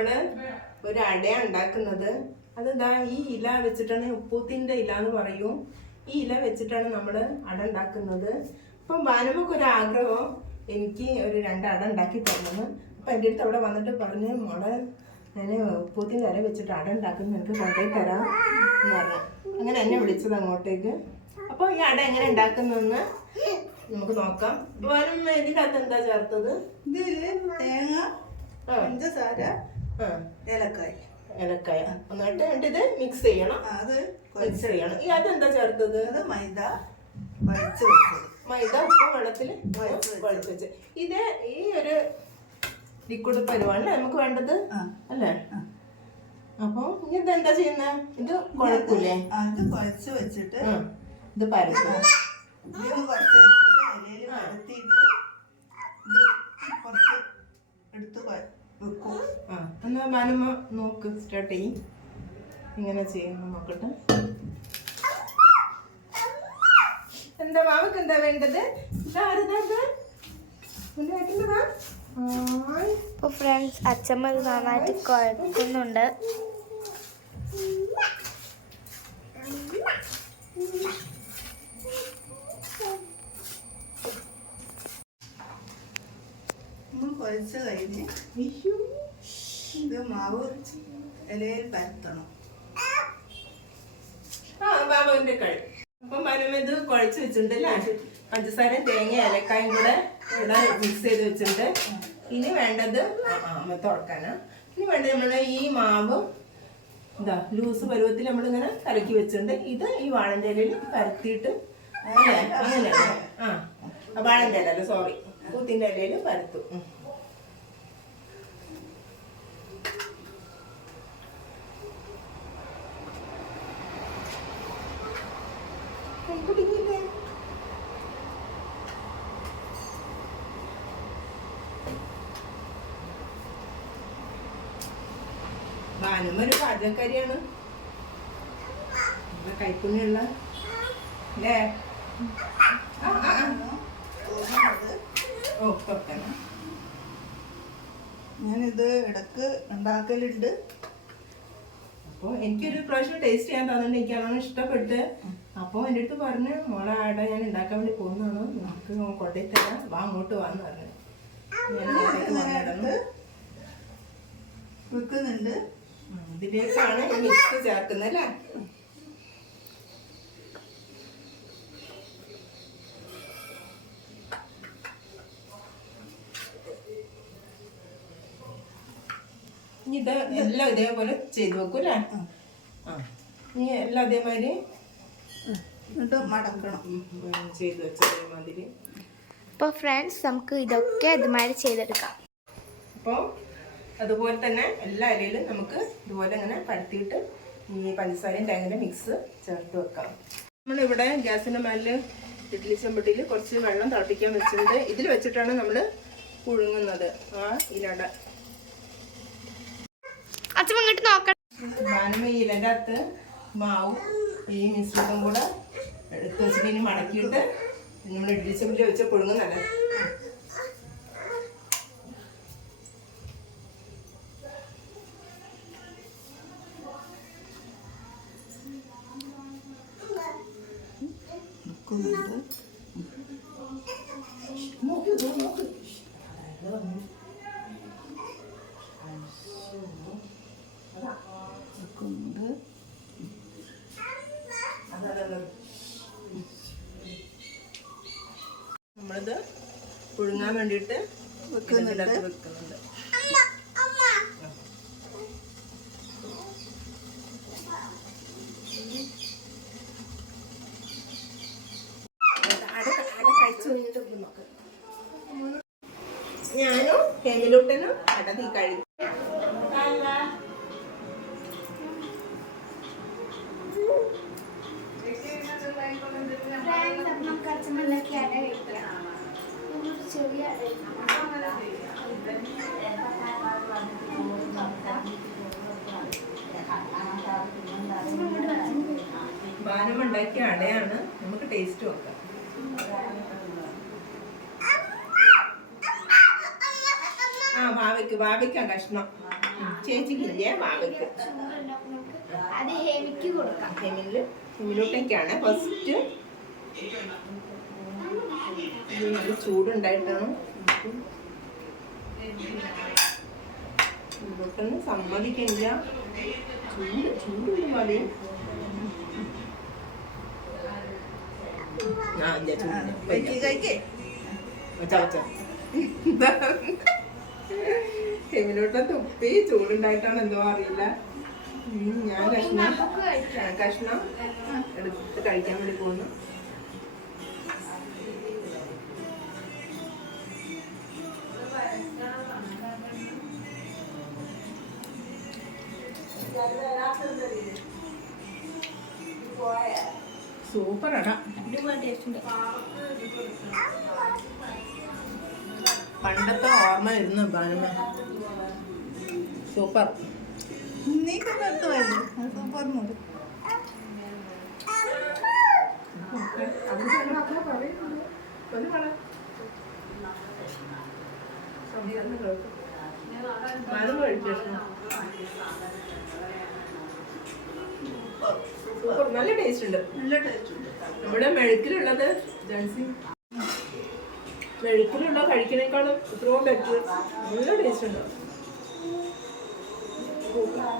നമ്മൾ ഒരു അട ഉണ്ടാക്കുന്നത്. അതെന്താ? ഈ ഇല വെച്ചിട്ടാണ് ഉപ്പൂത്തിന്റെ ഇല എന്ന് പറയും. ഈ ഇല വെച്ചിട്ടാണ് നമ്മൾ അട ഉണ്ടാക്കുന്നത്. അപ്പം ബാനമ്മക്ക് ഒരു ആഗ്രഹം. എനിക്ക് ഒരു രണ്ട് അട ഉണ്ടാക്കി തരണം. അപ്പം എന്റെ അടുത്ത് അവിടെ വന്നിട്ട് പറഞ്ഞ് മോളെ ഞാൻ ഉപ്പൂത്തിന്റെ ഇല വെച്ചിട്ട് അട ഉണ്ടാക്കുന്നു എനിക്ക് കൊണ്ടുപോയി തരാം എന്ന് പറഞ്ഞു. അങ്ങനെ എന്നെ വിളിച്ചത് അങ്ങോട്ടേക്ക്. അപ്പോൾ ഈ അട എങ്ങനെ ഉണ്ടാക്കുന്നതെന്ന് നമുക്ക് നോക്കാം. ബാനം ഇതിന്റെ അകത്ത് എന്താ ചേർത്തത്? ഇതിൽ തേങ്ങ പഞ്ചസാര ഏലക്കായ്. ഏലക്കായ. എന്നിട്ട് എന്നിട്ട് ഇത് മിക്സ് ചെയ്യണം. അത് മിക്സ് ചെയ്യണം. ഈ അതെന്താ ചേർത്തത്? അത് മൈദ കുഴച്ച് വെച്ചത്. മൈദ ഉപ്പ് വെള്ളത്തിൽ കുഴച്ച് വെച്ച് ഇത് ഈ ഒരു ലിക്വിഡ് പരുവാണല്ലേ നമുക്ക് വേണ്ടത് അല്ലേ. അപ്പൊ ഇനി ഇത് എന്താ ചെയ്യുന്നത് ഇത് കുഴക്കൂലേ? ഇത് കുഴച്ച് വെച്ചിട്ട്. ഇത് പരത്തും. ഇതിന് കുറച്ച് എടുത്തിട്ട് ഇലയിൽ പരത്തിയിട്ട് ഇത് കുറച്ച് എടുത്ത് വെക്കും. ആ എന്നാ മാനമ്മ നോക്ക് സ്റ്റാർട്ട് ചെയ്യും. ഇങ്ങനെ ചെയ്യുന്നു നോക്കട്ടെ. എന്താ മാവക്ക് എന്താ വേണ്ടത്? അപ്പോൾ ഫ്രണ്ട്സ് അച്ഛമ്മ ഇത് നന്നായിട്ട് കുഴക്കുന്നുണ്ട്. നമ്മൾ കുഴച്ച് കഴിഞ്ഞ്. ഇത് മാവ് ഇലയിൽ പരത്തണം. ആ ബാബുവിന്റെ കളി അപ്പം മനമ്മ ഇത് കുഴച്ച് വെച്ചിട്ടുണ്ടല്ലേ പഞ്ചസാര തേങ്ങ ഏലക്കായും കൂടെ ഇവിടെ മിക്സ് ചെയ്ത് വെച്ചിട്ടുണ്ട്. ഇനി വേണ്ടത് തുറക്കാനാ. ഇനി വേണ്ടത് നമ്മൾ ഈ മാവ് എന്താ ലൂസ് പരുവത്തിൽ നമ്മളിങ്ങനെ കലക്കി വെച്ചിട്ടുണ്ട്. ഇത് ഈ വാഴന്റെ ഇലയിൽ പരത്തിയിട്ട് അങ്ങനെ ആ വാഴന്റെ ഇല സോറി കൂത്തിന്റെ ഇലയിൽ പരത്തും. കുടുങ്ങിയില്ലേ ഭാനും ഒരു പാചകക്കാരിയാണ്. കൈപ്പുണ്യുള്ള അല്ലേ? ഓ തുറക്കണം ഞാനിത് ഇടയ്ക്ക് ഉണ്ടാക്കലുണ്ട്. അപ്പോൾ എനിക്കൊരു പ്രാവശ്യം ടേസ്റ്റ് ചെയ്യാൻ തന്നിട്ട് എനിക്ക് അതാണ് ഇഷ്ടപ്പെട്ട്. അപ്പോൾ എന്റെ അടുത്ത് പറഞ്ഞു മോളെ ആടെ ഞാൻ ഉണ്ടാക്കാൻ വേണ്ടി പോകുന്നതാണ്? നമുക്ക് കൊണ്ടേ തരാം. വാ അങ്ങോട്ട് വാന്ന്. പറഞ്ഞു വെക്കുന്നുണ്ട് ഇതിലേക്കാണ് ഞാൻ മിക്സ് ചേർക്കുന്നത് അല്ലേ ഇനി ഇത് എല്ലാം ഇതേപോലെ ചെയ്തു വെക്കൂല്ലേ? ആ. ഇനി എല്ലാം അതേമാതിരി എന്നിട്ട് മടക്കണം. ചെയ്തു വെച്ചതേമാതിരി അപ്പോൾ ഫ്രണ്ട്സ് നമുക്ക് ഇതൊക്കെ ഇതുമാതിരി ചെയ്തെടുക്കാം. അപ്പോൾ അതുപോലെ തന്നെ എല്ലാ ഇലയിലും നമുക്ക് ഇതുപോലെ ഇങ്ങനെ പരത്തിയിട്ട് ഈ പഞ്ചസാരയും തേങ്ങയുടെ മിക്സ് ചേർത്ത് വെക്കാം. നമ്മളിവിടെ ഗ്യാസിന്റെ മേലിൽ ഇഡ്ഡലി ചെമ്പട്ടിയിൽ കുറച്ച് വെള്ളം തിളപ്പിക്കാൻ വെച്ചിട്ടുണ്ട്. ഇതിൽ വെച്ചിട്ടാണ് നമ്മൾ പുഴുങ്ങുന്നത്. ആ ഇലട അച്ഛൻ ഇങ്ങോട്ട് നോക്കണം ഈ ഇലന്റെ അകത്ത് മാവും ഈ മിശ്രിതം കൂടെ എടുത്ത് വെച്ചിട്ട് ഇനി മടക്കിയിട്ട് നമ്മൾ ഇഡ്ഡലി ചെമ്പിൽ വെച്ച് പുഴുങ്ങുന്നല്ലേ വെക്കുന്നുണ്ട് നോക്ക് ഇത് നോക്ക് വെക്കുന്നുണ്ട് നമ്മളിത് പുഴുങ്ങാൻ വേണ്ടിയിട്ട് വെക്കുന്നുണ്ട്. വെക്കുന്നുണ്ട് അട അട കഴിച്ചു കഴിഞ്ഞു ഒന്ന് നോക്ക്. കഴിച്ചു ചെറിയ അടയാണ്. നമുക്ക് ടേസ്റ്റ് നോക്കാം. ആ ഭാവിക്ക് ഭാവിക്കാം കഷ്ണം. ചേച്ചിക്കില്ലേ വാവയ്ക്ക് അത് ഹേമിക്ക് കൊടുക്കാം. ഹെമിൽ ഹെമിലോട്ടേക്കാണ് ഫസ്റ്റ് നല്ല ചൂടുണ്ടായിട്ടാണ്. ഇങ്ങോട്ടൊന്നും സമ്മതിക്കില്ല. ചൂട് ചൂട് മതി. ആ ഇല്ല ചൂട് കഴിക്ക്. കഴിക്ക് ഹെമിലോട്ടം തുപ്പി ചൂടുണ്ടായിട്ടാണ് എന്തോ അറിയില്ല. ഞാൻ കഷ്ണം കഷ്ണം എടുത്ത് കഴിക്കാൻ വേണ്ടി പോകുന്നു. സൂപ്പർ അടാ പണ്ടത്തെ ഓർമ്മ ഇരുന്നു സൂപ്പർ. നീ സൂപ്പർ. നല്ല ടേസ്റ്റ് ഉണ്ട്. നല്ല ടേസ്റ്റ് ഉണ്ട്. നമ്മുടെ മെഴുക്കിലുള്ളത് ജൻസി. മെഴുക്കിലുള്ള കഴിക്കണേക്കാളും ഇത്രയും ബെറ്റർ നല്ല ടേസ്റ്റ് ഉണ്ട്. 嗯。